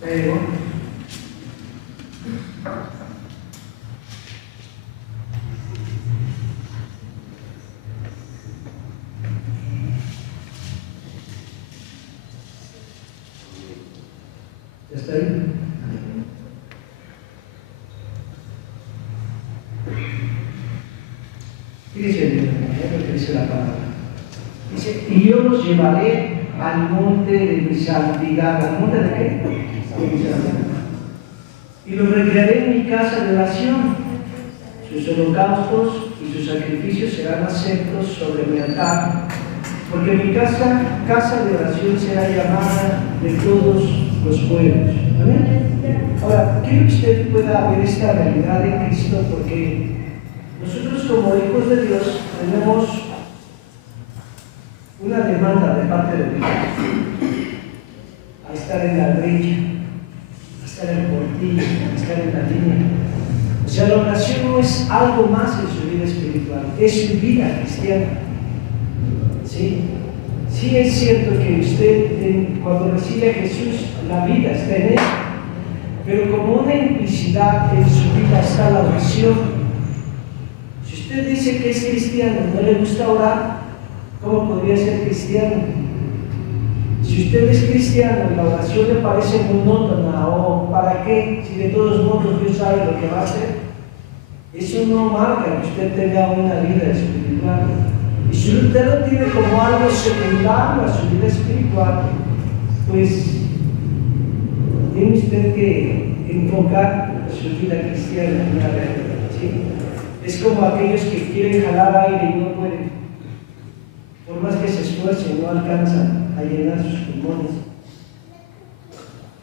Pero ¿ya está ahí? Dice lo que dice la palabra. Dice, y yo los llevaré al monte de mi santidad. ¿Al monte de qué? De mi santidad. Y los recrearé en mi casa de oración. Sus holocaustos y sus sacrificios serán aceptos sobre mi altar. Porque mi casa de oración será llamada de todos los pueblos. ¿Amén? Ahora, quiero que usted pueda ver esta realidad en Cristo, porque nosotros como hijos de Dios tenemos una demanda de parte de Dios a estar en la brecha, a estar en el portillo, a estar en la línea. O sea, la oración no es algo más en su vida espiritual, es su vida cristiana. ¿Sí? Sí es cierto que usted cuando recibe a Jesús, la vida está en él, pero como una implicidad en su vida está la oración. Si usted dice que es cristiano y no le gusta orar, ¿cómo podría ser cristiano? Si usted es cristiano y la oración le parece monótona, o ¿para qué? Si de todos modos Dios sabe lo que va a hacer, eso no marca que usted tenga una vida espiritual. Y si usted lo tiene como algo secundario a su vida espiritual, pues tiene usted que enfocar su vida cristiana en una realidad, ¿sí? Es como aquellos que quieren jalar aire y no pueden. Por más que se esfuercen, no alcanzan a llenar sus pulmones.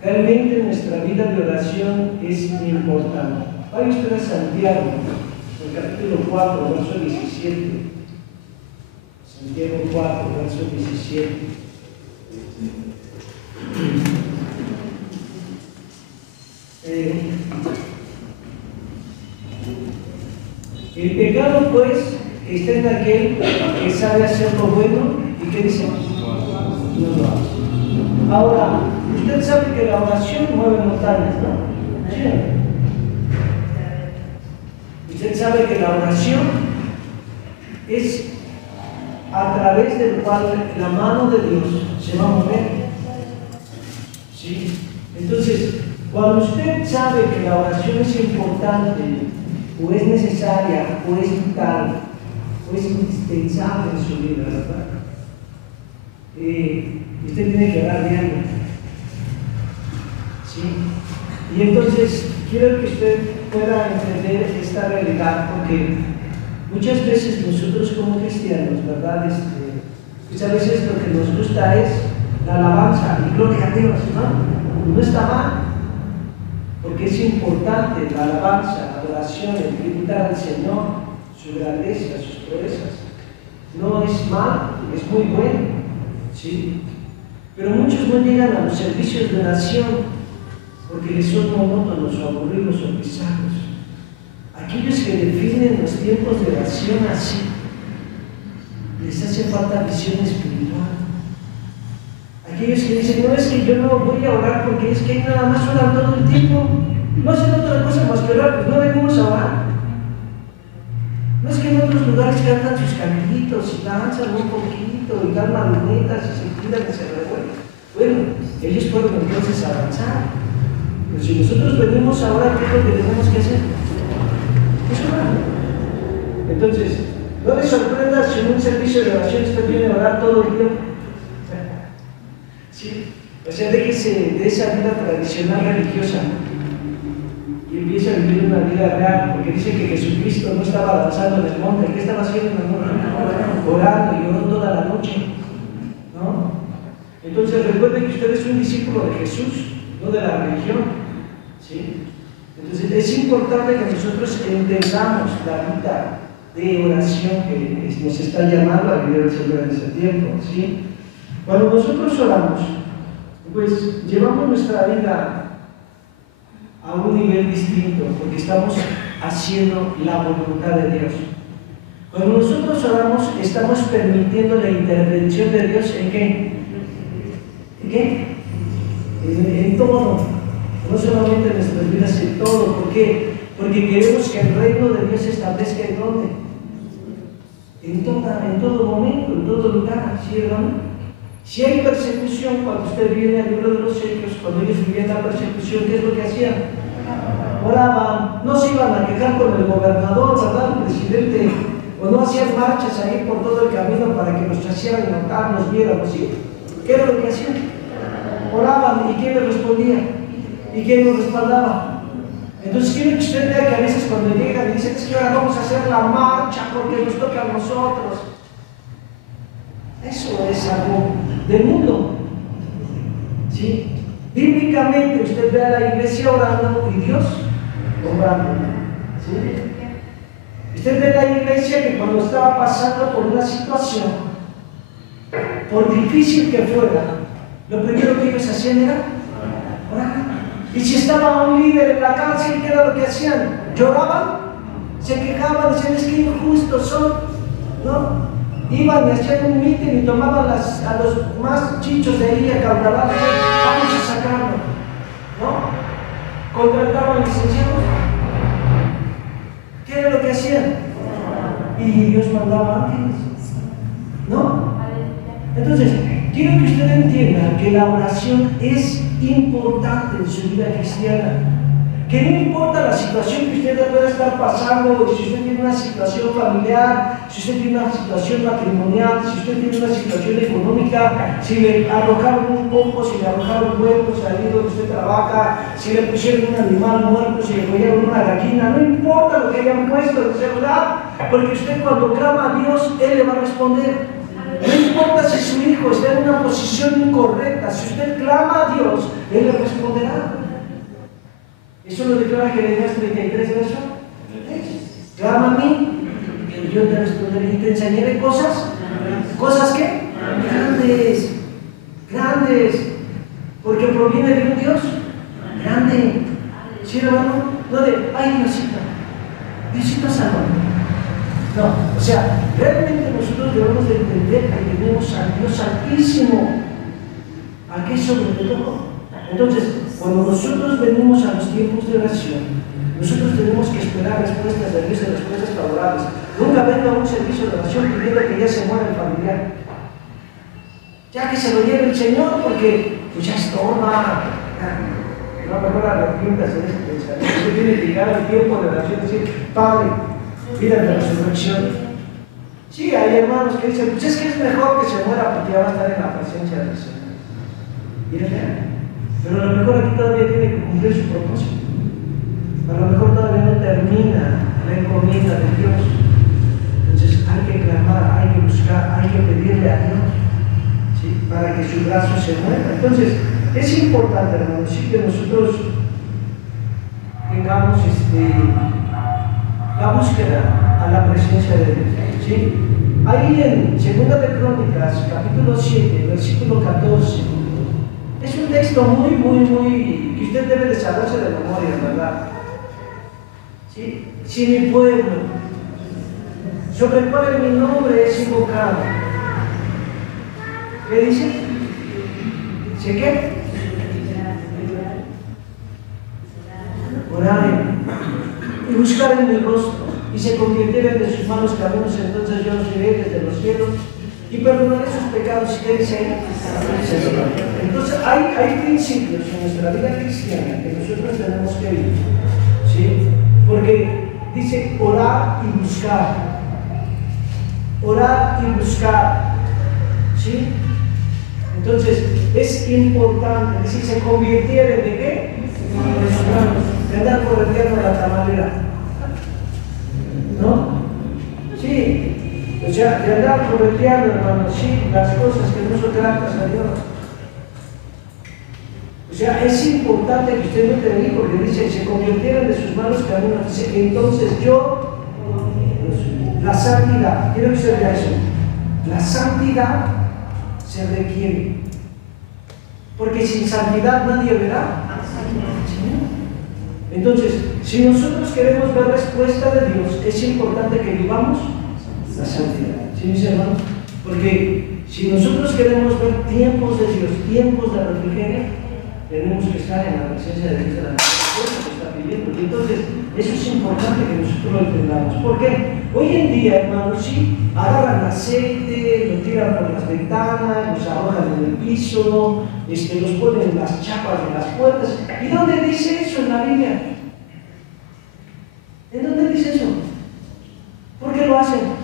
Realmente nuestra vida de oración es importante. Vaya usted a Santiago, el capítulo 4, verso 17. Santiago 4, verso 17. El pecado, pues, está en aquel que sabe hacer lo bueno y que dice, no lo hace. Ahora, usted sabe que la oración mueve montañas, ¿no? ¿Sí? Usted sabe que la oración es a través del cual la mano de Dios se va a mover. ¿Sí? Entonces, cuando usted sabe que la oración es importante, o es necesaria, o es vital, o es indispensable en su vida, ¿verdad? Usted tiene que orar diario. ¿Sí? Y entonces, quiero que usted pueda entender esta realidad, porque muchas veces nosotros como cristianos, ¿verdad? Pues a veces lo que nos gusta es la alabanza y gloria a Dios, ¿no? No está mal, porque es importante la alabanza, la adoración, el tributar al Señor, su grandeza, sus proezas. No es mal, es muy bueno, ¿sí? Pero muchos no llegan a los servicios de oración porque les son monótonos o aburridos o pesados. Aquellos que definen los tiempos de oración así, les hace falta visión espiritual. Aquellos que dicen, no, es que yo no voy a orar porque es que nada más oran todo el tiempo, no hacen otra cosa más que orar, pues no venimos a orar. No es que en otros lugares cantan sus cantitos y danzan un poquito y dan marionetas y se tiran y se revuelven. Bueno, ellos pueden entonces avanzar. Pero si nosotros venimos a orar, ¿qué es lo que tenemos que hacer? Es orar. Entonces, no le sorprenda si en un servicio de oración usted viene a orar todo el tiempo. ¿Sí? O sea, déjese de esa vida tradicional religiosa y empieza a vivir una vida real, porque dice que Jesucristo no estaba danzando en el monte. ¿Qué estaba haciendo en el monte? Orando, y oró toda la noche, ¿no? Entonces recuerden que usted es un discípulo de Jesús, no de la religión, ¿sí? Entonces es importante que nosotros entendamos la vida de oración que nos está llamando a vivir el Señor en ese tiempo, ¿sí? Cuando nosotros oramos, pues llevamos nuestra vida a un nivel distinto, porque estamos haciendo la voluntad de Dios. Cuando nosotros oramos, estamos permitiendo la intervención de Dios ¿en qué? qué? En todo, no solamente en nuestras vidas, en todo. ¿Por qué? Porque queremos que el reino de Dios se establezca en dónde. En todo momento, en todo lugar, ¿sí, hermano? Si hay persecución, cuando usted viene al libro de los Hechos, cuando ellos vivían la persecución, ¿qué es lo que hacían? Oraban, no se iban a quejar con el gobernador, ¿verdad? El presidente, o no hacían marchas ahí por todo el camino para que nos hacían notar, nos viéramos, ¿sí? ¿Qué era lo que hacían? Oraban, ¿y quién les respondía? ¿Y quién los respaldaba? Entonces quiero que usted vea que a veces cuando llegan y dicen, es que ahora vamos a hacer la marcha porque nos toca a nosotros. Eso es algo del mundo. ¿Sí? Bíblicamente usted ve a la iglesia orando y Dios obrando. ¿Sí? Usted ve a la iglesia que cuando estaba pasando por una situación, por difícil que fuera, lo primero que ellos hacían era orar. Y si estaba un líder en la cárcel, ¿qué era lo que hacían? Lloraban, se quejaban, decían, es que injustos son, ¿no? Iban y hacían un mitin y tomaban a los más chichos de ahí, acaudalados, vamos a sacarlo, ¿no? Contrataban licenciados. ¿Qué era lo que hacían? Y Dios mandaba ángeles, ¿no? Entonces, quiero que usted entienda que la oración es importante en su vida cristiana. Que no importa la situación que usted pueda estar pasando, si usted tiene una situación familiar, si usted tiene una situación matrimonial, si usted tiene una situación económica, si le arrojaron un poco, si le arrojaron huevos ahí donde usted trabaja, si le pusieron un animal muerto, si le cogieron una gallina, no importa lo que hayan puesto en celular, porque usted cuando clama a Dios, Él le va a responder. No importa si su hijo está en una posición incorrecta, si usted clama a Dios, Él le responderá. Eso lo declara Jeremías 33, verso 3. Clama a mí, y yo te responderé y te enseñaré cosas. ¿Cosas qué? Grandes, grandes, porque proviene de un Dios grande. ¿Sí, hermano? No de, ay, Diosito salvador. No, o sea, realmente nosotros debemos de entender que tenemos a Dios Altísimo, a que es sobre todo. Entonces, cuando nosotros venimos a los tiempos de oración, nosotros tenemos que esperar respuestas de Dios y respuestas favorables. Nunca venga a un servicio de oración pidiendo que ya se muera el familiar. Ya que se lo lleve el Señor, porque pues ya estorba. No, mejor arrepiéntase de ese pensamiento. Usted tiene que llegar al tiempo de oración y decir, Padre, vida de resurrección. Sí, hay hermanos que dicen, pues es que es mejor que se muera porque ya va a estar en la presencia del Señor. Y es real. Pero a lo mejor aquí todavía tiene que cumplir su propósito. A lo mejor todavía no termina la encomienda de Dios. Entonces hay que clamar, hay que buscar, hay que pedirle a Dios, ¿sí? Para que su brazo se mueva. Entonces es importante, hermanos, sí, que nosotros tengamos la búsqueda a la presencia de Dios, ¿sí? Ahí en 2 de Crónicas, capítulo 7, versículo 14, es un texto muy, que usted debe de saberse de memoria, ¿verdad? ¿Sí? Si mi pueblo, sobre el cual mi nombre es invocado, ¿qué dice? ¿Sí qué? Orar y buscar en mi rostro y se convirtieran de sus malos caminos, entonces yo os iré desde los cielos y perdonaré sus pecados. ¿Y qué dice ahí? Entonces hay principios en nuestra vida cristiana que nosotros tenemos que vivir, ¿sí? Porque dice orar y buscar, ¿sí? Entonces es importante, es decir, se convirtieran de qué? De sus manos, de andar correteando la tamalera, ¿no? Sí. O sea, de andar correteando, hermanos, sí, las cosas que no son gratas a Dios. O sea, es importante que usted no te diga, porque dice, se convirtieran de sus malos caminos. Dice que entonces yo, la santidad, quiero que usted vea eso, la santidad se requiere. Porque sin santidad nadie verá. Entonces, si nosotros queremos ver respuesta de Dios, es importante que vivamos la santidad. ¿Sí, mis hermanos? Porque Si nosotros queremos ver tiempos de Dios, tiempos de refrigerio, tenemos que estar en la presencia de Dios, de la cosa que está pidiendo. Y entonces, eso es importante que nosotros lo entendamos. ¿Por qué? Hoy en día, hermanos, sí, agarran aceite, lo tiran por las ventanas, los arrojan en el piso, los ponen en las chapas de las puertas. ¿Y dónde dice eso en la Biblia? ¿En dónde dice eso? ¿Por qué lo hacen?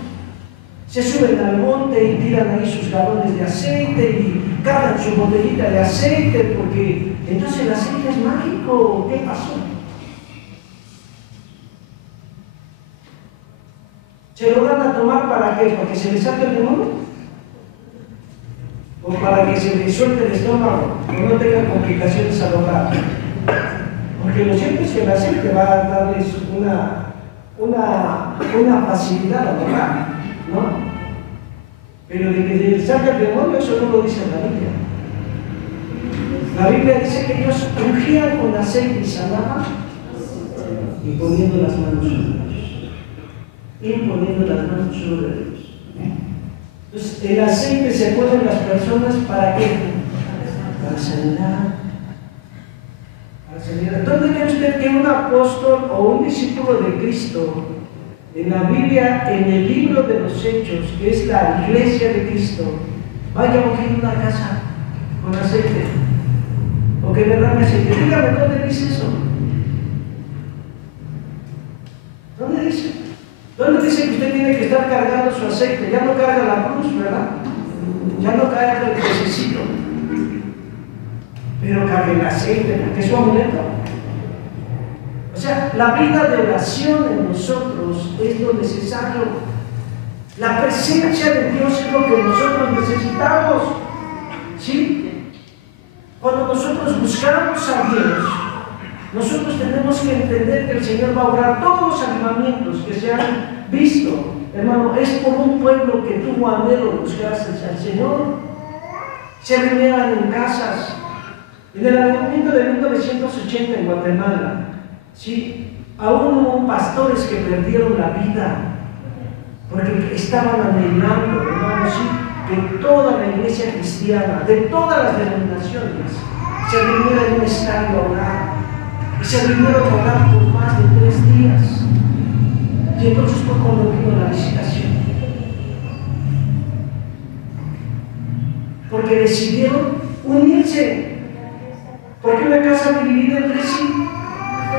Se suben al monte y tiran ahí sus galones de aceite y cargan su botellita de aceite porque entonces el aceite es mágico. ¿Qué pasó? ¿Se lo dan a tomar para qué? ¿Para que se le saque el demonio? ¿O para que se le suelte el estómago o no tenga complicaciones al hogar? Porque lo cierto es que el aceite va a darles una facilidad al hogar, ¿no? Pero de que le saca el demonio, eso no lo dice la Biblia. La Biblia dice que ellos ungían con aceite y sanaban y poniendo las manos sobre ellos. Imponiendo las manos sobre ellos. Entonces, el aceite se pone en las personas ¿para qué? Para sanidad. Para sanidad. ¿Dónde ve usted que un apóstol o un discípulo de Cristo, en la Biblia, en el libro de los Hechos, que es la iglesia de Cristo, vaya a ungir una casa con aceite? O que derrame aceite. Dígame, ¿dónde dice eso? ¿Dónde dice? ¿Dónde dice que usted tiene que estar cargando su aceite? Ya no carga la cruz, ¿verdad? Ya no carga el necesito. Pero carga el aceite, porque es su amuleto. O sea, la vida de oración en nosotros es lo necesario. La presencia de Dios es lo que nosotros necesitamos. ¿Sí? Cuando nosotros buscamos a Dios, nosotros tenemos que entender que el Señor va a obrar todos los avivamientos que se han visto. Hermano, es por un pueblo que tuvo anhelo de buscar al Señor. Se reunían en casas. En el avivamiento de 1980 en Guatemala, ¿sí? Aún hubo pastores que perdieron la vida porque estaban anhelando, hermanos, ¿sí? Que toda la iglesia cristiana, de todas las denominaciones, se reuniera en un estadio a orar. Y se reunieron a orar por más de 3 días. Y entonces fue cuando vino la visitación. Porque decidieron unirse. Porque una casa dividida entre sí.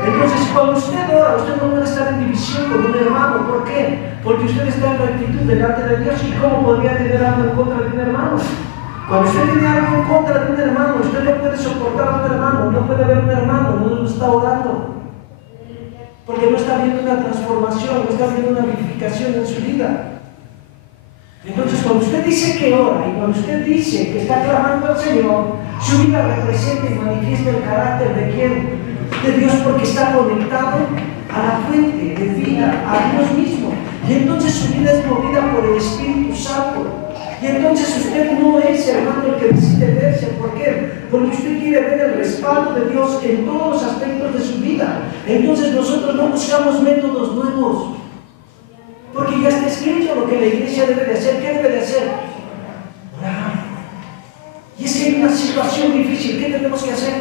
Entonces, cuando usted ora, usted no puede estar en división con un hermano. ¿Por qué? Porque usted está en rectitud delante de Dios. ¿Y cómo podría tener algo en contra de un hermano? Cuando usted tiene algo en contra de un hermano, usted no puede soportar a un hermano, no puede ver a un hermano, no lo está orando. Porque no está viendo una transformación, no está viendo una vivificación en su vida. Entonces, cuando usted dice que ora y cuando usted dice que está clamando al Señor, su vida representa y manifiesta el carácter de quién? De Dios, porque está conectado a la fuente de vida, a Dios mismo. Y entonces su vida es movida por el Espíritu Santo. Y entonces usted no es, hermano, el que decide verse. ¿Por qué? Porque usted quiere ver el respaldo de Dios en todos los aspectos de su vida. Entonces nosotros no buscamos métodos nuevos. Porque ya está escrito lo que la iglesia debe de hacer. ¿Qué debe de hacer? Orar. Y es que hay una situación difícil. ¿Qué tenemos que hacer?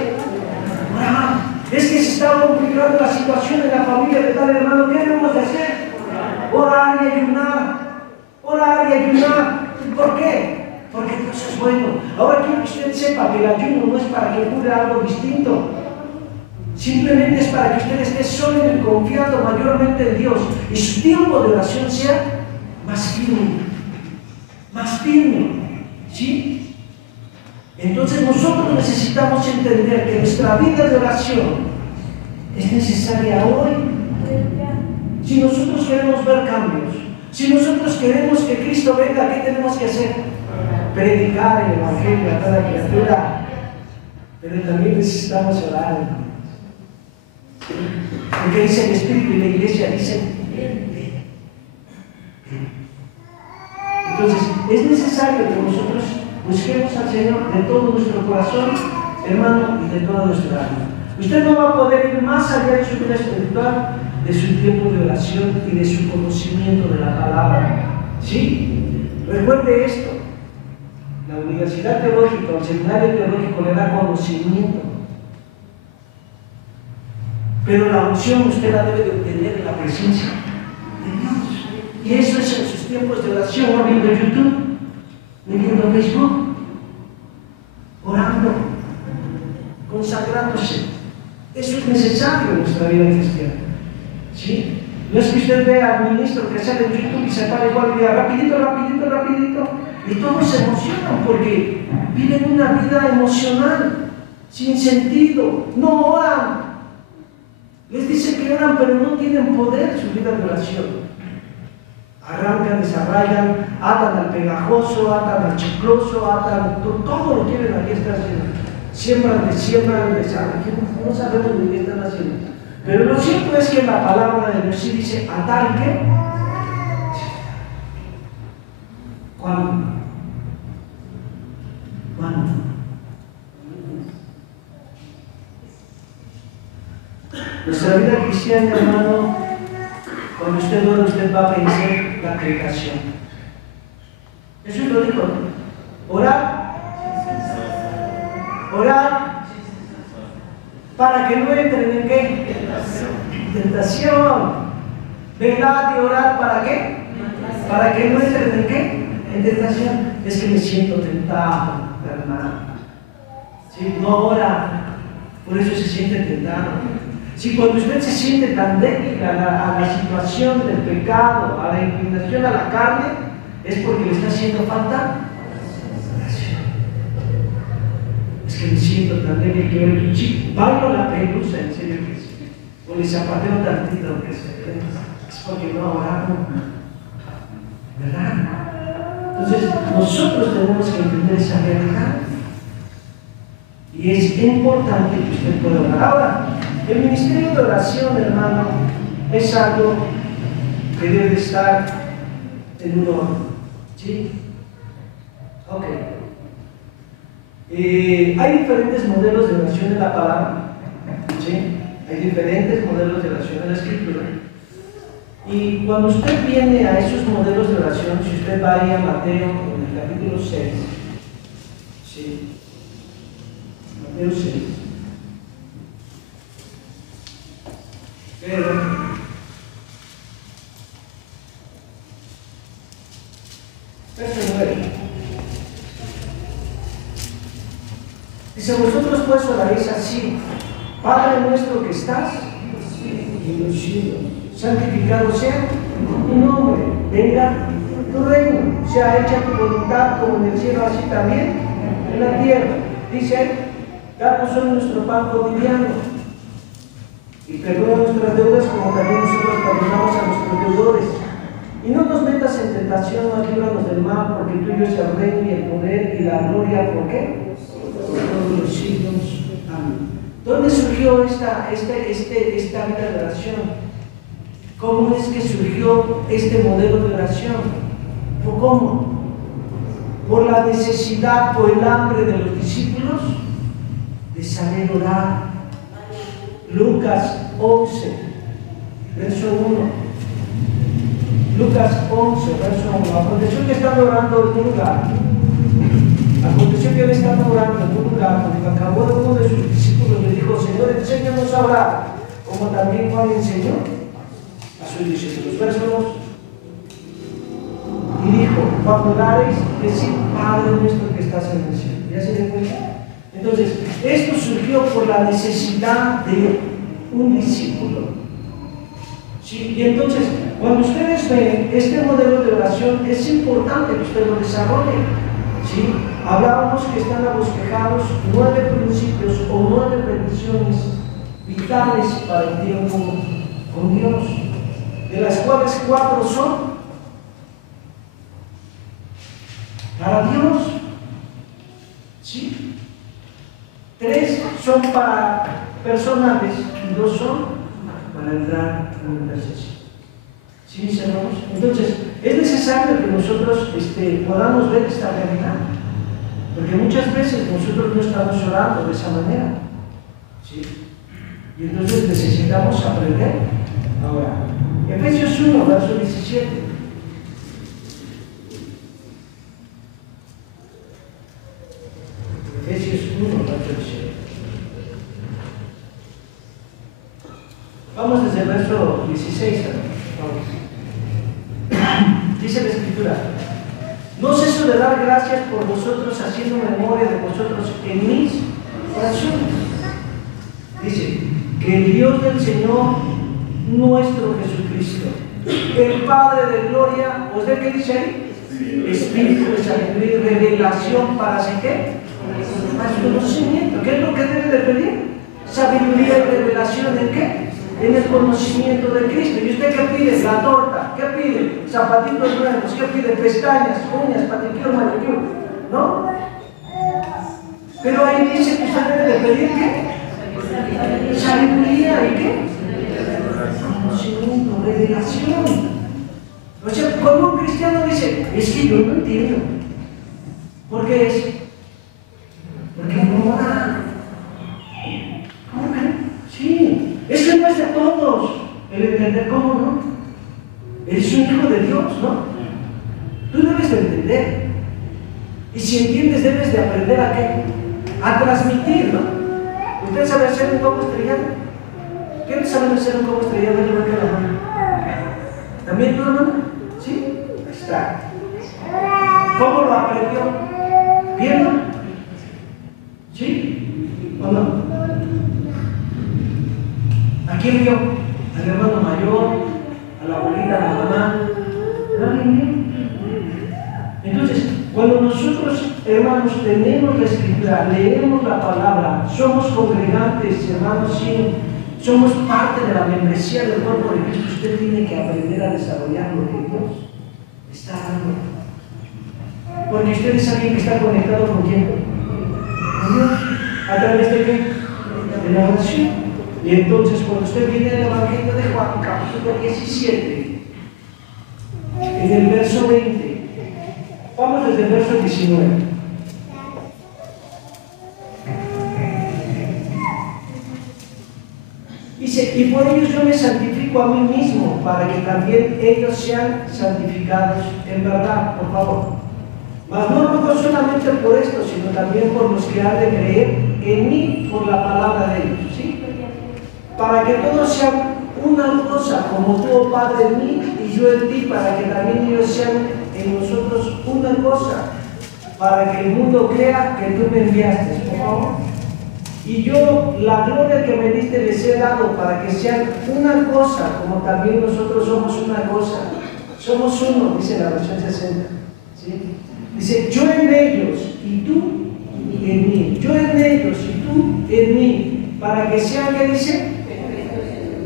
Orar. Es que se está complicando la situación en la familia de tal hermano. ¿Qué debemos de hacer? Orar y ayunar. Orar y ayunar. ¿Por qué? Porque Dios es bueno. Ahora quiero que usted sepa que el ayuno no es para que ocurra algo distinto. Simplemente es para que usted esté sólido y confiando mayormente en Dios. Y su tiempo de oración sea más firme. Más firme. ¿Sí? Entonces nosotros necesitamos entender que nuestra vida de oración es necesaria hoy. Si nosotros queremos ver cambios, si nosotros queremos que Cristo venga, ¿qué tenemos que hacer? Predicar el Evangelio a cada criatura. Pero también necesitamos orar. Porque dice el Espíritu y la Iglesia dicen. Entonces, es necesario que nosotros busquemos al Señor de todo nuestro corazón, hermano, y de toda nuestra alma. Usted no va a poder ir más allá de su vida espiritual, de su tiempo de oración y de su conocimiento de la palabra. ¿Sí? Recuerde esto. La universidad teológica o el seminario teológico le da conocimiento. Pero la unción usted la debe de obtener en la presencia de Dios. Y eso es en sus tiempos de oración, no viendo YouTube, ni viendo Facebook, orando, consagrándose. Eso es necesario en nuestra vida cristiana. ¿Sí? No es que usted vea al ministro que sale en YouTube y se para igual y diga rapidito, rapidito, rapidito. Y todos se emocionan porque viven una vida emocional, sin sentido, no oran. Les dice que oran, pero no tienen poder en su vida de oración. Arrancan, desarraigan, atan al pegajoso, atan al chicloso, atan, todo lo quieren aquí estar haciendo. Siembran, no sabemos de qué están haciendo. Pero lo cierto es que la palabra de Dios sí dice, atar qué. ¿Cuándo? ¿Cuándo? Nuestra vida cristiana, hermano, cuando usted ora, usted va a vencer la tentación. Eso lo dijo. Orar. Orar para que no entren en qué? Tentación. Velad y orar para qué? Para que no entren en qué? En tentación. Es que me siento tentado, hermano. ¿Sí? No ora, por eso se siente tentado. Si cuando usted se siente tan débil a la situación del pecado, a la inclinación a la carne, es porque le está haciendo falta oración. Es que me siento tan débil que hoy bailo la pelusa, en serio que sí. O le zapateo tantito, que es porque no oramos. ¿Verdad? Entonces, nosotros tenemos que entender esa realidad. Y es importante que usted pueda orar. Ahora, el ministerio de oración, hermano, es algo que debe estar en un orden. ¿Sí? Ok. Hay diferentes modelos de oración en la palabra. ¿Sí? Hay diferentes modelos de oración en la escritura. Y cuando usted viene a esos modelos de oración, si usted va ahí a Mateo, en el capítulo 6, ¿sí? Mateo 6. Pero verso 9 dice: vosotros pues oraréis así: Padre nuestro que estás en los cielos, santificado sea tu nombre, venga tu reino, sea hecha tu voluntad como en el cielo, así también en la tierra. Dice: danos hoy nuestro pan cotidiano. Y perdona nuestras deudas como también nosotros perdonamos a nuestros deudores. Y no nos metas en tentación, mas líbranos del mal, porque tuyo es el reino y el poder y la gloria. ¿Por qué? Por todos los siglos. Amén. ¿Dónde surgió esta vida de oración? ¿Cómo es que surgió este modelo de oración? ¿Por cómo? Por la necesidad o el hambre de los discípulos de saber orar. Lucas 11, verso 1. Lucas 11, verso 1. Aconteció que estando orando en un lugar. Aconteció que él estando orando en un lugar, cuando acabó de uno de sus discípulos, le dijo: Señor, enséñanos a orar, como también Juan enseñó a sus discípulos. Verso 2. Y dijo: cuando orareis, decid: Padre nuestro que estás en el cielo. ¿Ya se dio cuenta? Entonces, esto surgió por la necesidad de un discípulo. ¿Sí? Y entonces, cuando ustedes ven este modelo de oración, es importante que usted lo desarrolle. ¿Sí? Hablábamos que están abosquejados 9 principios o 9 bendiciones vitales para el tiempo con Dios, de las cuales 4 son para Dios. ¿Sí? 3 son para personales y 2 son para entrar en la intercesión. ¿Sí, mis hermanos? Entonces, es necesario que nosotros podamos ver esta realidad, porque muchas veces nosotros no estamos orando de esa manera. ¿Sí? Y entonces necesitamos aprender ahora. Efesios 1, verso 17. 1, verso 17. Vamos desde el verso 16. Dice la Escritura: no ceso de dar gracias por vosotros, haciendo memoria de vosotros en mis oraciones. Dice que el Dios del Señor nuestro Jesucristo, el Padre de gloria, ¿os ve qué dice ahí? Espíritu de sabiduría y revelación para hacer qué? Para su conocimiento. ¿Qué es lo que debe de pedir? Sabiduría y revelación ¿en qué? En el conocimiento de Cristo. ¿Y usted qué pide? La torta. ¿Qué pide? Zapatitos nuevos. ¿Qué pide? Pestañas, uñas, paticure, manicure. ¿No? Pero ahí dice que usted debe de pedir ¿qué? Sabiduría y qué? Conocimiento, revelación. O sea, cuando un cristiano dice, es que yo no entiendo. ¿Por qué es? Porque no va. ¿Cómo que? Sí. Es que no es de todos el entender, ¿cómo no? Eres un hijo de Dios, ¿no? Tú debes de entender. Y si entiendes, debes de aprender a qué? A transmitir, ¿no? ¿Usted sabe hacer un copo estrellado? ¿Quién sabe hacer un copo estrellado? Levanta la mano. ¿También tu hermano? ¿Sí? Ahí está. ¿Cómo lo aprendió? ¿Viendo? ¿Sí? ¿O no? ¿A quién vio? ¿Al hermano mayor? ¿A la abuelita? ¿A la mamá? ¿Alguien vio? Entonces, cuando nosotros, hermanos, tenemos la Escritura, leemos la palabra, somos congregantes, hermanos, sí, somos parte de la membresía del cuerpo de Cristo, usted tiene que aprender a desarrollar lo que Dios está dando. Porque usted es alguien que está conectado con quién? Con Dios. ¿A través de qué? De la oración. Y entonces, cuando usted viene al Evangelio de Juan, capítulo 17, en el verso 20, vamos desde el verso 19. Dice, y por ellos yo me santifico a mí mismo, para que también ellos sean santificados en verdad, por favor. Mas no ruego solamente por esto, sino también por los que han de creer en mí por la palabra de ellos, ¿sí? Para que todos sean una cosa, como tú, oh Padre, en mí y yo en ti, para que también ellos sean en nosotros una cosa, para que el mundo crea que tú me enviaste, por favor. Y yo, la gloria que me diste, les he dado para que sean una cosa, como también nosotros somos una cosa. Somos uno, dice la versión 60. ¿Sí? Dice, yo en ellos y tú en mí. Yo en ellos y tú en mí. Para que sean, ¿qué dice?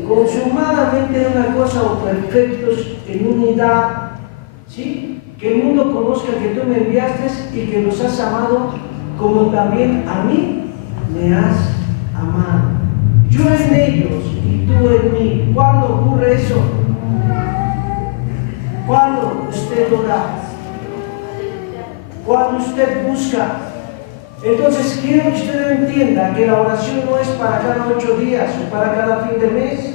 Consumadamente una cosa o perfectos en unidad. ¿Sí? Que el mundo conozca que tú me enviaste y que los has amado como también a mí me has amado. Yo en ellos y tú en mí. ¿Cuándo ocurre eso? Cuando usted ora, cuando usted busca. Entonces quiero que usted entienda que la oración no es para cada 8 días o para cada fin de mes.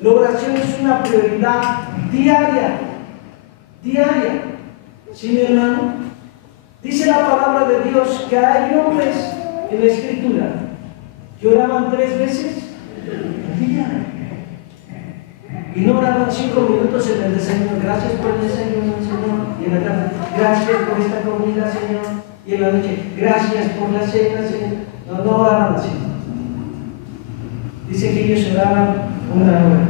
La oración es una prioridad diaria. Diaria. ¿Sí, mi hermano? Dice la palabra de Dios que hay hombres en la Escritura que oraban 3 veces al día y no oraban 5 minutos en el desayuno. Gracias por el desayuno, Señor. Y en la tarde, gracias por esta comida, Señor. Y en la noche, gracias por la cena, Señor. No oraban así. Dice que ellos oraban 1 hora.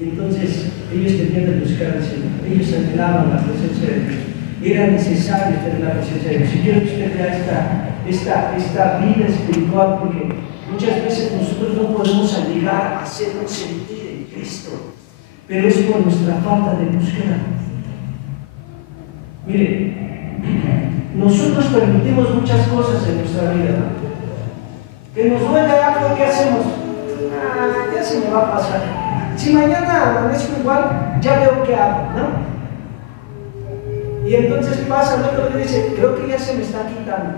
Y entonces ellos tenían que buscar al Señor. Ellos anhelaban la presencia de Dios. Era necesario tener la presencia de Dios. Si quiero que usted vea esta vida espiritual, porque muchas veces nosotros no podemos llegar a hacernos sentir en Cristo, pero es por nuestra falta de búsqueda. Mire, nosotros permitimos muchas cosas en nuestra vida, ¿no? Que nos duele algo, ¿qué hacemos? Ya se me va a pasar. Si mañana amanezco igual, ya veo qué hago, ¿no? Y entonces pasa el otro y dice, creo que ya se me está quitando.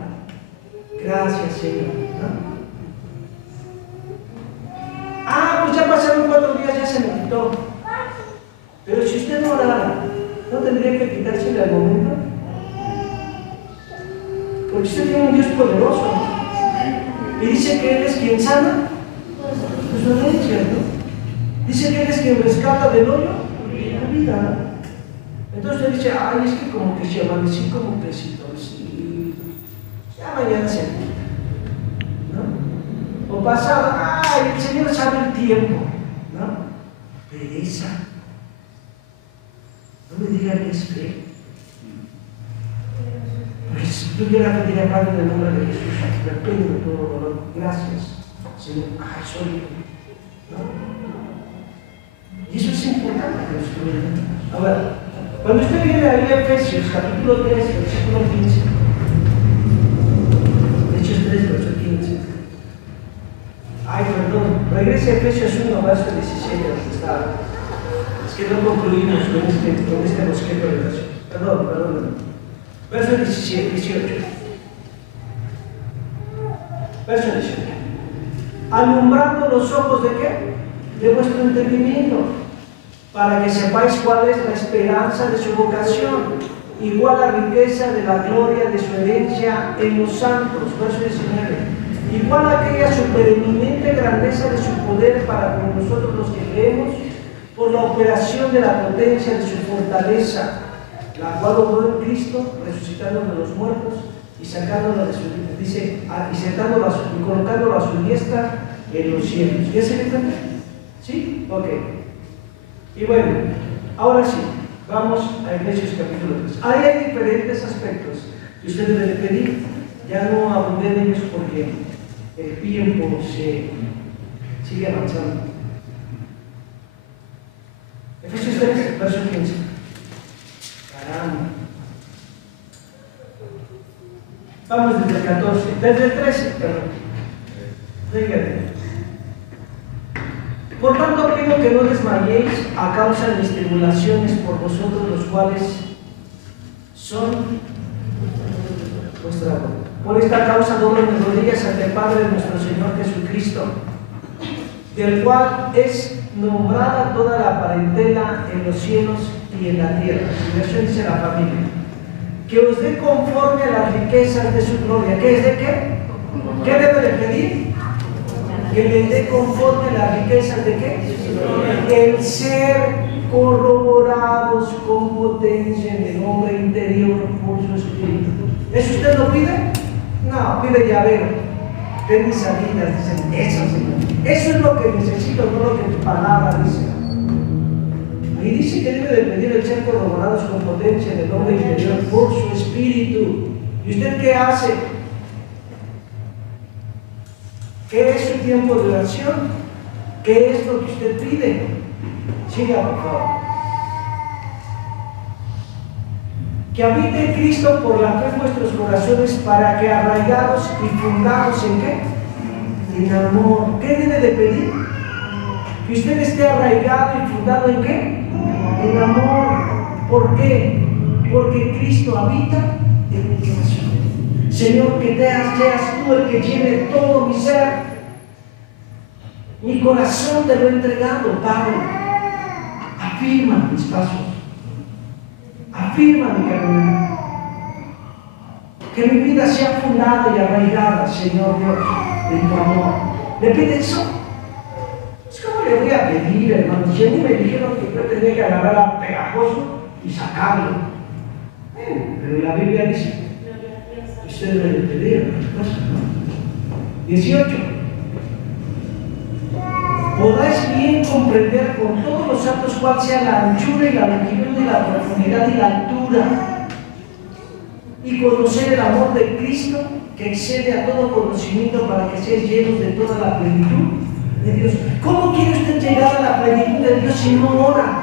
Gracias, Señor, ¿no? Pues ya pasaron 4 días, ya se me quitó. Pero si usted no orara, ¿no tendría que quitársele al momento? Porque usted tiene un Dios poderoso. Y dice que Él es quien sana tus dolencias, ¿no? Dice que Él es quien rescata del hoyo la vida. Entonces usted dice, ay, es que como que se amanecí como pesito, ya mañana se ¿no? O pasado, ay, el Señor sabe el tiempo, ¿no? Pereza. No me digan que es fe. Porque si tuviera que decir, Padre, en el nombre de Jesús, reprendo de todo dolor. Gracias, Señor. Ay, soy yo. ¿No? Y eso es importante que lo estudien. Ahora, cuando usted viene ahí a Efesios, capítulo 3, versículo 15. Hechos 3, verso 15. Ay, perdón. Regrese a Efesios 1, verso 17, donde está. Es que no concluimos con este bosqueto de verso. Perdón. Verso 18. Verso 18. Alumbrando los ojos de qué? De vuestro entendimiento, para que sepáis cuál es la esperanza de su vocación y cuál la riqueza de la gloria de su herencia en los santos. Verso 19. Y cuál aquella supereminente grandeza de su poder para con nosotros los que creemos, por la operación de la potencia de su fortaleza, la cual obró en Cristo, resucitándolo de los muertos y sacándolo de su, dice, y sentándolo y colocándolo a su diestra en los cielos. ¿Ya se le cuenta? ¿Sí? Ok. Y bueno, ahora sí, vamos a Efesios capítulo 3. Ahí hay diferentes aspectos que usted debe pedir. Ya no abundé en ellos porque el tiempo se sigue avanzando. Efesios 3, verso 15. Caramba. Vamos desde el 14, desde el 13, perdón. Fíjate. Por tanto, pido que no desmayéis a causa de mis tribulaciones por vosotros, los cuales son vuestra boca. Por esta causa doblo mis rodillas ante el Padre de nuestro Señor Jesucristo, del cual es nombrada toda la parentela en los cielos y en la tierra. Y eso dice la familia. Que os dé conforme a las riquezas de su gloria. ¿Qué es de qué? ¿Qué debe de pedir? Que le dé conforme a las riquezas de qué? El ser corroborados con potencia en el hombre interior por su espíritu. ¿Eso usted lo pide? No, pide llavero. Ven mis salidas, dicen, eso, Señor. Eso es lo que necesito, no lo que tu palabra dice. Y dice que debe de pedir el ser corroborados con potencia en el hombre interior por su espíritu. ¿Y usted qué hace? ¿Qué es su tiempo de oración? ¿Qué es lo que usted pide? Siga, por favor. Que habite Cristo por la fe en vuestros corazones, para que arraigados y fundados en qué? En amor. ¿Qué debe de pedir? Que usted esté arraigado y fundado en qué? En amor. ¿Por qué? Porque Cristo habita en mi corazón. Señor, que seas tú el que llene todo mi ser. Mi corazón te lo he entregado, Padre. Afirma mis pasos. Afirma mi camino. Que mi vida sea fundada y arraigada, Señor Dios, en tu amor. ¿Le pide eso? ¿Cómo le voy a pedir, hermano? Si a mí me dijeron que yo tenía que agarrar a pegajoso y sacarlo. Pero la Biblia dice, usted debe pedir las cosas, ¿no? 18. Podáis bien comprender con todos los actos cuál sea la anchura y la longitud y la profundidad y la altura, y conocer el amor de Cristo que excede a todo conocimiento, para que seáis llenos de toda la plenitud de Dios. ¿Cómo quiere usted llegar a la plenitud de Dios si no ora?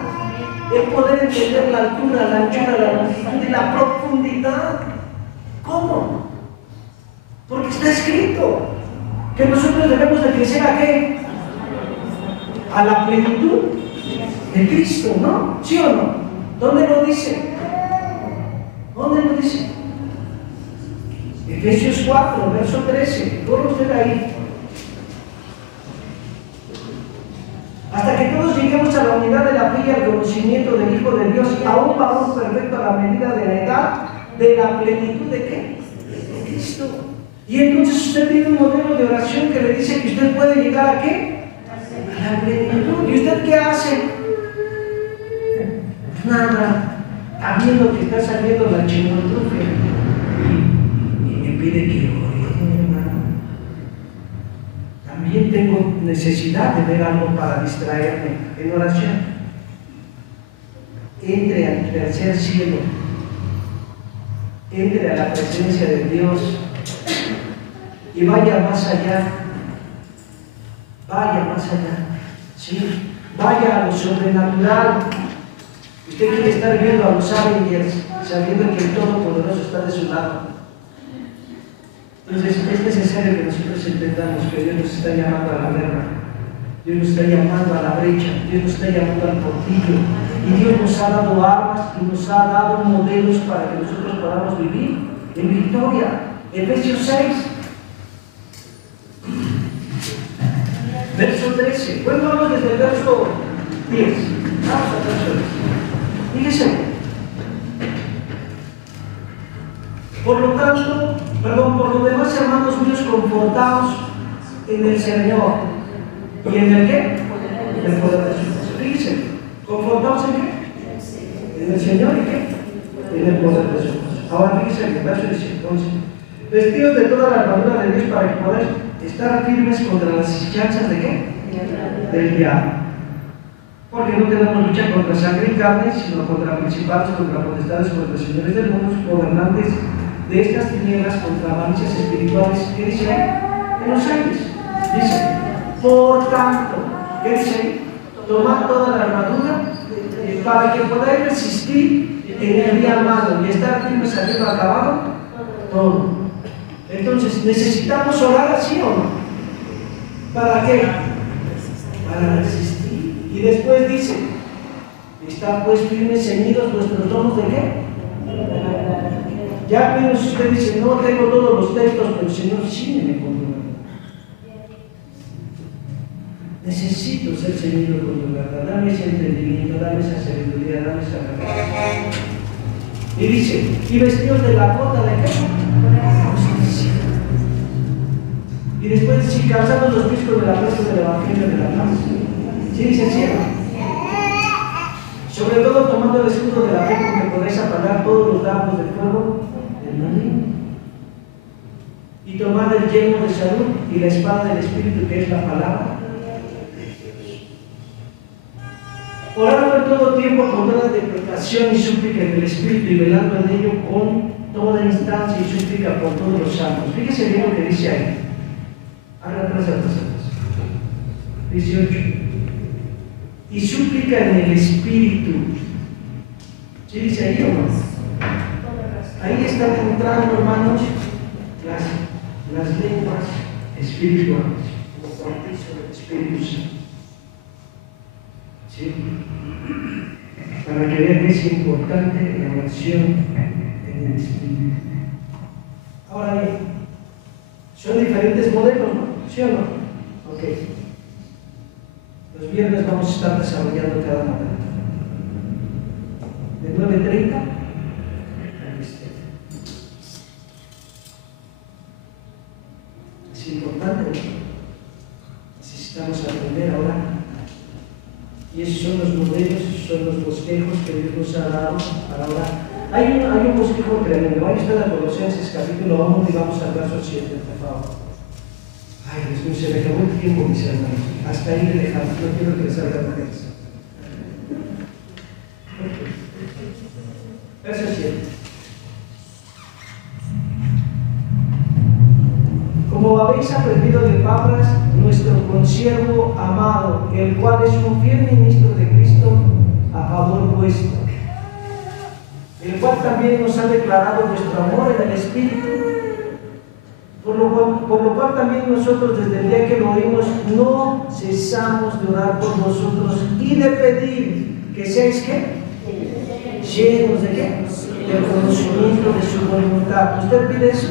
El poder entender la altura, la anchura, la longitud y la profundidad. ¿Cómo? Porque está escrito que nosotros debemos de crecer ¿a qué? A la plenitud de Cristo, ¿no? ¿Sí o no? ¿Dónde lo dice? ¿Dónde lo dice? Efesios 4, verso 13. Corre usted ahí. Hasta que todos lleguemos a la unidad de la fe y al conocimiento del Hijo de Dios, a un varón perfecto a la medida de la edad, de la plenitud de qué? De Cristo. Y entonces usted tiene un modelo de oración que le dice que usted puede llegar ¿a qué? A la plenitud. ¿Y usted qué hace? Nada. Está viendo que está saliendo la chimotrufia y me pide que ore, hermano. También tengo necesidad de ver algo para distraerme en oración. Entre al tercer cielo, entre a la presencia de Dios y vaya más allá, ¿sí? Vaya a lo sobrenatural. Usted quiere estar viendo a los Avengers sabiendo que el Todopoderoso está de su lado. Entonces es necesario que nosotros entendamos que Dios nos está llamando a la guerra, Dios nos está llamando a la brecha, Dios nos está llamando al portillo, y Dios nos ha dado armas y nos ha dado modelos para que nosotros podamos vivir en victoria. Efesios 6, verso 13. Bueno, vamos desde el verso 10. Vamos al verso 10. Fíjese. Por lo demás, hermanos míos, confortaos en el Señor. ¿Y en el qué? En el poder de su fuerza. Fíjese, confortaos en qué? En el Señor y qué? En el poder de su fuerza. Ahora fíjese en el verso 11. Vestidos de toda la armadura de Dios para que podáis estar firmes contra las asechanzas de qué? Del diablo. Porque no tenemos lucha contra sangre y carne, sino contra principados, contra potestades, contra señores del mundo, gobernantes de estas tinieblas, contra malicias espirituales. ¿Qué dice ahí? En los aires. Dice, por tanto, ¿qué dice ahí? Tomad toda la armadura para que podáis resistir en el día malo y estar firmes habiendo acabado todo. Entonces, ¿necesitamos orar así o no? ¿Para qué? Para resistir. Y después dice, están pues firmes, ceñidos vuestros lomos de qué? Ya menos usted dice, no tengo todos los textos, pero el Señor sí me controla. Necesito ser ceñido con tu verdad. Dame ese entendimiento, dame esa sabiduría, dame esa verdad. Y dice, y vestidos de la cota de qué? Justicia. Y después dice, calzados los pies con el abrazo del Evangelio de la paz. ¿Sí dice el cielo? Sobre todo tomando el escudo de la fe con que podéis apagar todos los dardos de fuego del maligno. Y tomad el yelmo de salud y la espada del Espíritu, que es la palabra. Orando en todo tiempo con toda deprecación y súplica en el Espíritu y velando en ello con toda instancia y súplica por todos los santos. Fíjese bien lo que dice ahí. Haga atrás a las 18. Y súplica en el Espíritu. ¿Sí dice ahí o no? Ahí están entrando, hermanos, las lenguas espirituales, como bautizo del Espíritu Santo. ¿Sí? Para que vean que es importante la oración en el Espíritu. Ahora bien, son diferentes modelos, ¿no? ¿Sí o no? Ok. Los viernes vamos a estar desarrollando cada modelo. De 9:30 a 7. Es importante. Necesitamos aprender ahora. Y esos son los modelos, esos son los bosquejos que Dios nos ha dado para orar. Hay un bosquejo tremendo. Ahí está en Colosenses capítulo 1 y vamos al verso 7, por favor. Ay, Dios mío, se me acabó el tiempo, mis hermanos. Hasta ahí le dejamos. No quiero que les salga más. Verso 7. Como habéis aprendido de Pablas, nuestro consiervo amado, el cual es un fiel ministro de Cristo a favor vuestro, el cual también nos ha declarado vuestro amor en el Espíritu, por lo cual también nosotros desde el día que lo oímos no cesamos de orar por vosotros y de pedir que seáis ¿qué? Llenos de qué? Del conocimiento de su voluntad. ¿Usted pide eso?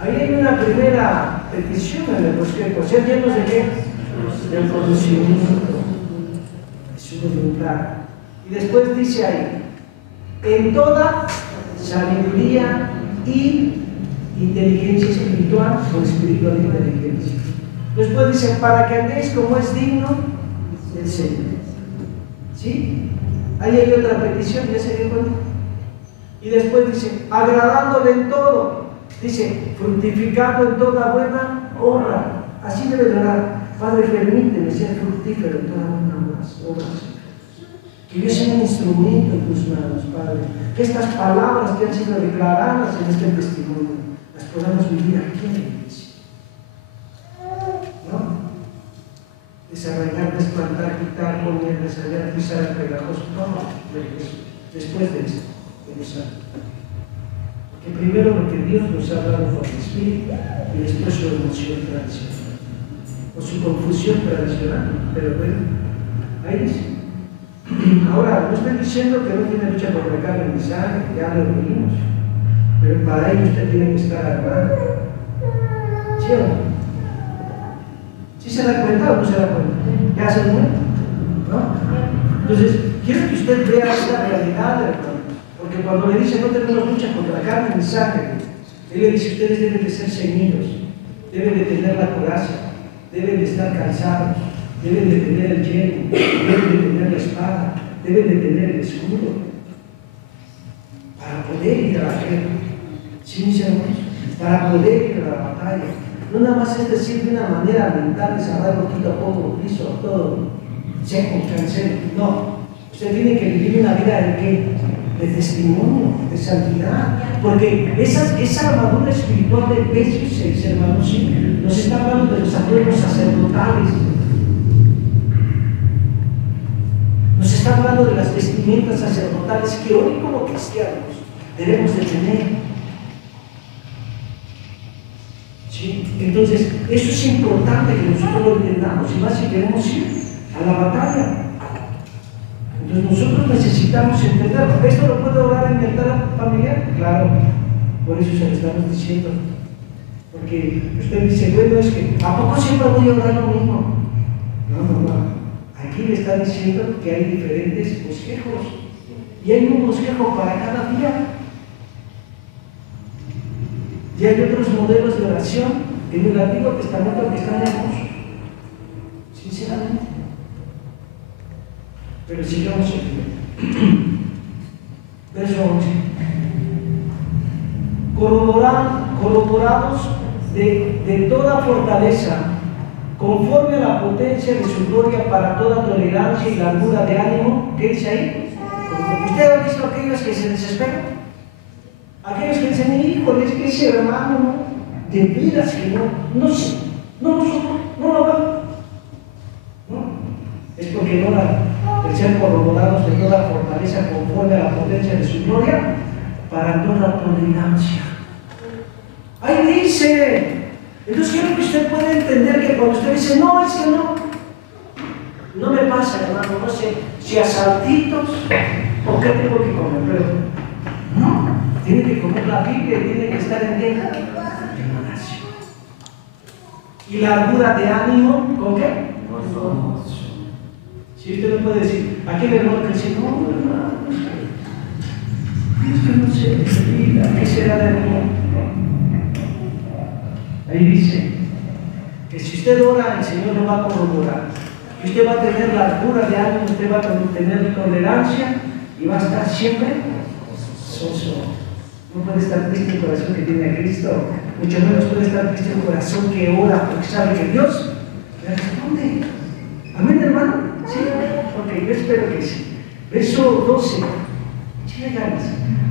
Ahí hay una primera petición en el bosquejo, ser llenos de qué? Del conocimiento de su voluntad. Y después dice ahí, en toda sabiduría y inteligencia espiritual o espiritual inteligencia. Después dice, para que andéis como es digno del Señor. ¿Sí? Ahí hay otra petición, ya se dio cuenta. Y después dice, agradándole en todo. Dice, fructificando en toda buena obra. Así debe de orar. Padre, permíteme ser fructífero en toda buena obra. Que yo sea un instrumento en tus manos, Padre. Que estas palabras que han sido declaradas en este testimonio las podamos vivir aquí en la iglesia. ¿No? Desarraigar, desplantar, quitar, poner, desarrollar, pisar el pegajoso, todo después de esto, de usar. Porque primero lo que Dios nos ha dado por el Espíritu y después su emoción tradicional o su confusión tradicional, pero bueno, ahí dice. Ahora, no estoy diciendo que no tiene lucha por la carne ni sangre, ya lo vimos, pero para ello usted tiene que estar armado. ¿Sí o no? ¿Sí se da cuenta o no se da cuenta? ¿Ya se da cuenta? ¿No? Entonces, quiero que usted vea esta realidad, hermano, porque cuando le dice no tenemos lucha contra la carne ni sangre, él le dice ustedes deben de ser ceñidos, deben de tener la coraza, deben de estar cansados, deben de tener el yelmo, deben de tener la espada, deben de tener el escudo para poder ir a la guerra. ¿Sí, mis hermanos? Para poder ir a la batalla. No nada más es decir de una manera mental, desarrollar poquito a poco, listo, todo seco, cansado. No, usted tiene que vivir una vida de qué? De testimonio, de santidad. Porque esa armadura espiritual de Efesios 6, hermanos, sí, nos está hablando de los atuendos sacerdotales. Nos está hablando de las vestimentas sacerdotales que hoy como cristianos debemos de tener. ¿Sí? Entonces, eso es importante que nosotros lo entendamos, y más si queremos ir a la batalla. Entonces nosotros necesitamos entenderlo. ¿Esto lo puede orar en mi altar familiar? Claro, por eso se lo estamos diciendo. Porque usted dice, bueno, es que ¿a poco siempre voy a orar lo mismo? No. Aquí le está diciendo que hay diferentes bosquejos y hay un bosquejo para cada día. Y hay otros modelos de oración en el Antiguo Testamento que están hermosos, sinceramente. Pero sigamos aquí. Verso 11. Corroborados de toda fortaleza, conforme a la potencia de su gloria para toda tolerancia y largura de ánimo. ¿Qué dice ahí? ¿Usted ha visto aquellos que se desesperan? Aquellos que dicen, híjole, es que ese hermano, de veras que no sé, no lo va. ¿No? Es porque no el ser corroborados de toda fortaleza conforme a la potencia de su gloria para toda tolerancia. Ahí dice. Entonces quiero que usted pueda entender que cuando usted dice, no, es que no me pasa, hermano, no sé si a saltitos o qué tengo que comer, pero no, tiene que comer la Biblia y tiene que estar en oración. Y largura de ánimo, ¿con qué? Con gozo. Si usted no puede decir, aquel hermano que dice, no, hermano, es que no sé, ¿qué será de mí? Ahí dice que si usted ora, el Señor lo va a corroborar. Que usted va a tener largura de ánimo, usted va a tener tolerancia y va a estar siempre gozoso. No puede estar triste el corazón que tiene a Cristo, mucho menos puede estar triste el corazón que ora porque sabe que Dios le responde. Amén, hermano. Sí, ok, yo espero que sí. Verso 12. Échale ganas.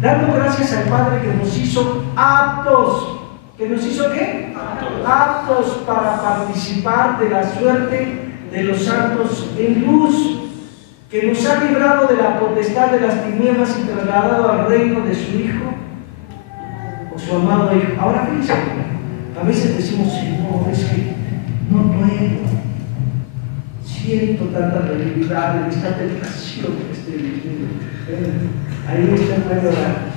Dando gracias al Padre que nos hizo aptos. ¿Que nos hizo qué? Aptos para participar de la suerte de los santos en luz, que nos ha librado de la potestad de las tinieblas y trasladado al reino de su Hijo, o su amado Hijo. Ahora fíjense, a veces decimos, Señor, es que no puedo, siento tanta debilidad en esta tentación que estoy viviendo. Ahí usted puede orar.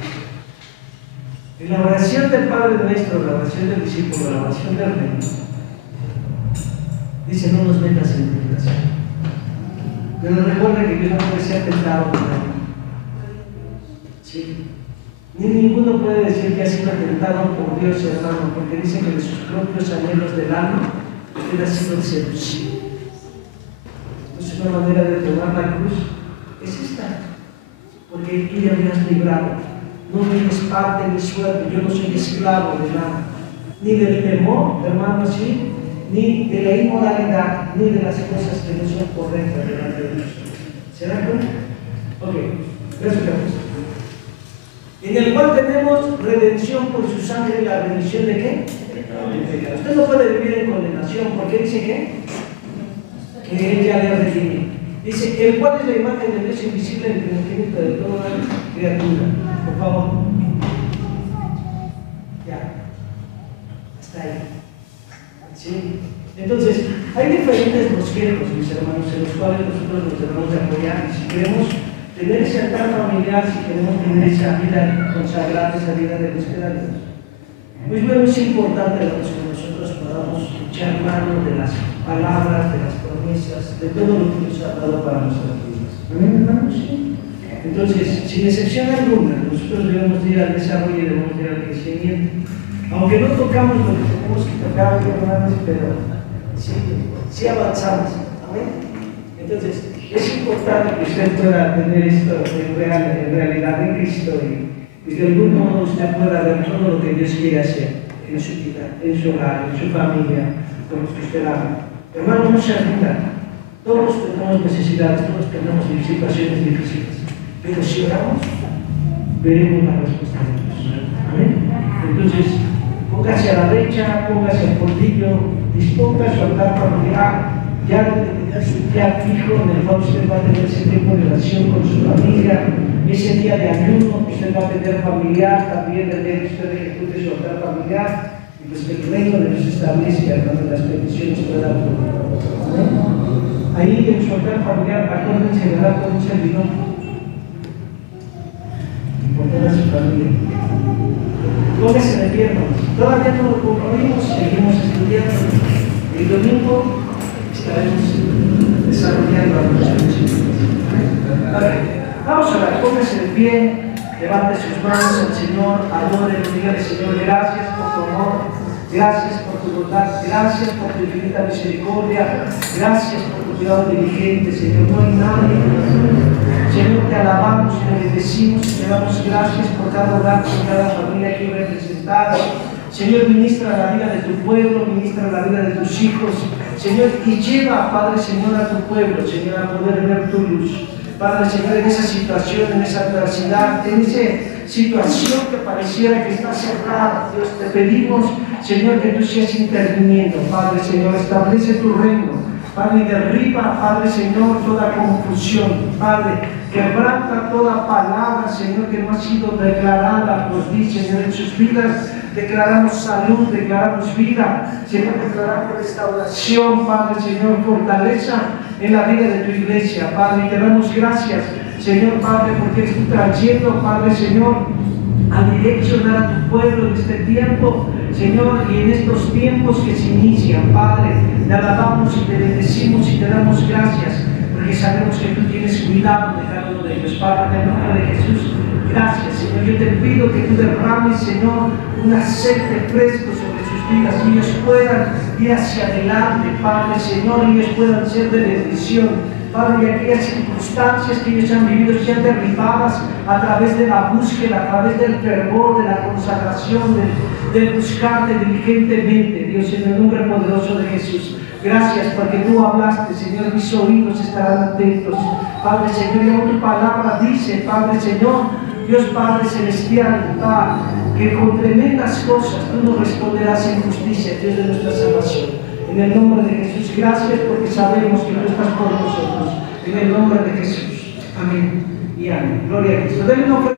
En la oración del Padre Nuestro, la oración del discípulo, la oración del Reino, dice, no nos metas en tentación. Pero recuerda que Dios no puede ser tentado por él. ¿Sí? Ni ninguno puede decir que ha sido tentado por Dios, hermano, porque dice que de sus propios anhelos del alma usted ha sido seducido. Entonces, una manera de tomar la cruz es esta, porque tú ya me has librado. No me eres parte de mi suerte, yo no soy esclavo de nada, ni del temor, hermano, así, ni de la inmoralidad, ni de las cosas que no son correctas delante de Dios. ¿Se dan cuenta? Ok, gracias. En el cual tenemos redención por su sangre, la remisión de ¿qué? Usted no puede vivir en condenación, porque dice que Él ya le ha redimido. Dice, el cual es la imagen de Dios invisible, el primogénito de toda criatura. Por favor. Ya. Hasta ahí. ¿Sí? Entonces, hay diferentes bosquejos, mis hermanos, en los cuales nosotros nos debemos de apoyar. Y si queremos tener ese altar familiar, si queremos tener esa vida consagrada, esa vida de búsqueda de Dios, pues bueno, es importante que nosotros podamos echar mano de las palabras, de las promesas, de todo lo que Dios ha dado para nuestras vidas. ¿Amén, hermanos? Sí. Entonces, sin excepción alguna, nosotros debemos ir al desarrollo y debemos ir al crecimiento. Aunque no tocamos lo que tenemos que tocar, hermanos, pero sí avanzamos. ¿Amén? Entonces, es importante que usted pueda tener esto en realidad en Cristo y de algún modo usted pueda ver todo lo que Dios quiere hacer en su vida, en su hogar, en su familia, con los que usted ama. Hermano, no se rinda. Todos tenemos necesidades, todos tenemos situaciones difíciles. Pero si oramos, veremos la respuesta de Dios. Amén. Entonces, póngase a la derecha, póngase al fondillo, disponga a su altar familiar, ya debe tener su día fijo en el cual usted va a tener ese tiempo de oración con su familia, ese día de ayuno que usted va a tener familiar, también el día que usted ejecute su altar familiar, y pues que el reino de Dios establezca, donde las peticiones puedan fluir. Ahí en su altar familiar, acuérdense de dar con un servidor por toda su familia. Póngase de pie, hermanos. Todavía no lo concluimos, seguimos estudiando. El domingo estaremos desarrollando algunos principios. Vamos a orar, póngase de pie, levante sus manos al Señor, adore, dígale, Señor, gracias por tu amor, gracias por tu bondad, gracias por tu infinita misericordia, gracias por tu cuidado diligente, Señor. No hay nadie. Señor, te alabamos, te bendecimos y te damos gracias por cada hogar, por cada familia aquí representada. Señor, ministra la vida de tu pueblo, ministra la vida de tus hijos. Señor, y lleva, Padre, Señor, a tu pueblo, Señor, a poder ver tu luz. Padre, Señor, en esa situación, en esa adversidad, en esa situación que pareciera que está cerrada, Dios, te pedimos, Señor, que tú sigas interviniendo. Padre, Señor, establece tu reino. Padre, derriba, Padre, Señor, toda confusión. Padre, quebranta toda palabra, Señor, que no ha sido declarada por ti, Señor, en sus vidas. Declaramos salud, declaramos vida, Señor, declaramos restauración, Padre, Señor, fortaleza en la vida de tu iglesia, Padre, y te damos gracias, Señor, Padre, porque eres tú trayendo, Padre, Señor, a direccionar a tu pueblo en este tiempo, Señor, y en estos tiempos que se inician, Padre, te alabamos y te bendecimos y te damos gracias, porque sabemos que tú tienes cuidado de cada uno de ellos, Padre, en el nombre de Jesús. Gracias, Señor. Yo te pido que tú derrames, Señor, un aceite fresco sobre sus vidas, que ellos puedan ir hacia adelante, Padre, Señor, y ellos puedan ser de bendición. Padre, y aquellas circunstancias que ellos han vivido sean derribadas a través de la búsqueda, a través del fervor, de la consagración, del buscarte diligentemente, Dios, en el nombre poderoso de Jesús. Gracias porque tú hablaste, Señor, mis oídos estarán atentos. Padre, Señor, y tu palabra dice, Padre, Señor, Dios Padre Celestial, que con tremendas cosas tú nos responderás en justicia, Dios de nuestra salvación. En el nombre de Jesús, gracias porque sabemos que tú estás por nosotros. En el nombre de Jesús. Amén y amén. Gloria a Cristo.